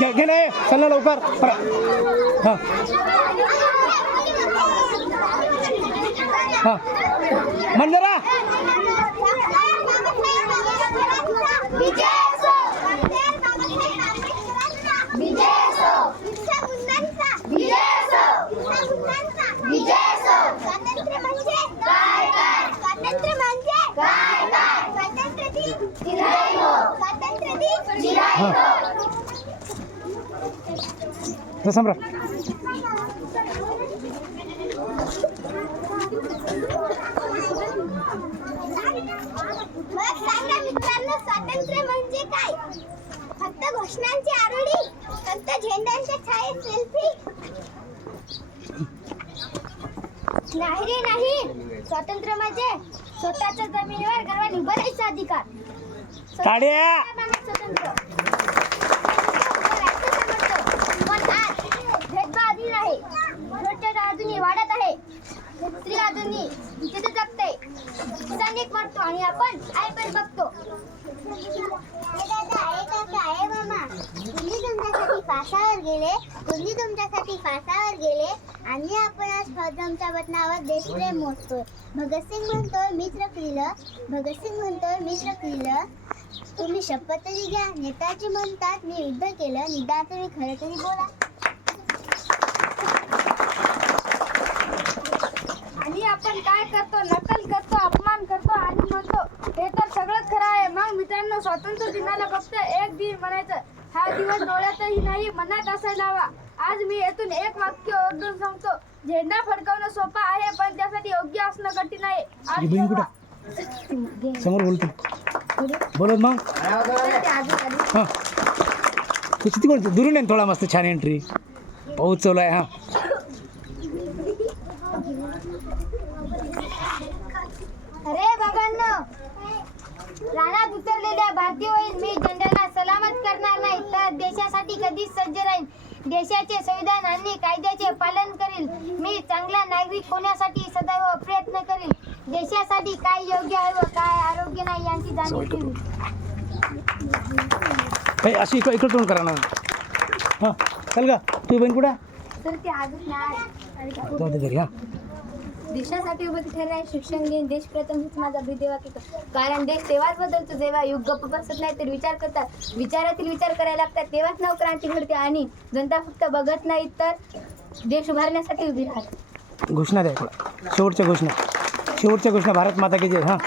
घे घे नाही चल लवकर. हां. हां. मंदिरा स्वातंत्र्य दिन. स्वातंत्र्य दिन सम्राट मित्रांनो स्वातंत्र्य म्हणजे काय? फक्त घोषणांची आरोळी फक्त झेंड्यांच्या छायेत सेल्फी? नाही रे नाही. स्वातंत्र्य म्हणजे स्वतःच्या जमिनीवर गर्वाने उभं राहायचा अधिकार. स्वतंत्र पण आज भेदभाव अजून आहे भ्रष्टाचार अजूनही वाढत आहे स्त्री अजूनही तिथे जगते किसान एक मरतो आणि आपण आई पण बघतो. तुम्ही तुमच्यासाठी फासावर गेले तुम्ही तुमच्यासाठी फासावर गेले आणि आपण आज फौजमच्या बटनावर देशप्रेम मोजतोय. भगतसिंग म्हणतोय मित्र रखलीलं भगतसिंग म्हणतोय मित्र रखलीलं तुम्ही शपथ तरी घ्या नेताजी म्हणतात मी युद्ध केलं निदान तुम्ही खरं तरी बोला आणि आपण काय करतो नकल करतो अपमान करतो आणि हे तर सगळंच खरं आहे. मग मित्रांनो स्वातंत्र्य दिनाला फक्त एक दिन म्हणायचं. हा दिवस डोळ्यातही नाही मनात असायला हवा. आज मी येथून एक वाक्य ओरडून सांगतो. झेंडा फडकवणं सोपं आहे पण त्यासाठी योग्य असणं कठीण आहे. आज जेव्हा- समोर बोलतो बोलत मग. हां. तू किती कोण दुरून आहे ना थोडा मस्त छान एंट्री पाऊस चालू आहे हां. रानात उतरलेल्या भारतीय होईल मी झेंड्याला सलामत करणार नाही तर देशासाठी कधीच सज्ज राहील देशाचे संविधान आणि कायद्याचे पालन करील. मी चांगला नागरिक होण्यासाठी सदैव प्रयत्न करील. देशासाठी काय योग्य आहे व काय आरोग्य नाही यांची जाणीव ठेवी काही अशी इकडं करा ना. हां चल का तू बहीण कुठं? तर ते आजच नाही. घरी हां. देशासाठी उभं ठरले शिक्षण घेऊन देश प्रथम हीच माझा विधेयक येतो कारण देश तेव्हाच बदलतो जेव्हा युग गप्प बसत नाही तर विचार करतात. विचारातील विचार करायला लागतात. तेव्हाच नवक्रांती घडते आणि जनता फक्त बघत नाही तर देश उभारण्यासाठी उभी राहते. घोषणा द्या शेवटच्या घोषणा. शेवटच्या घोषणा भारत माता की जय. हां.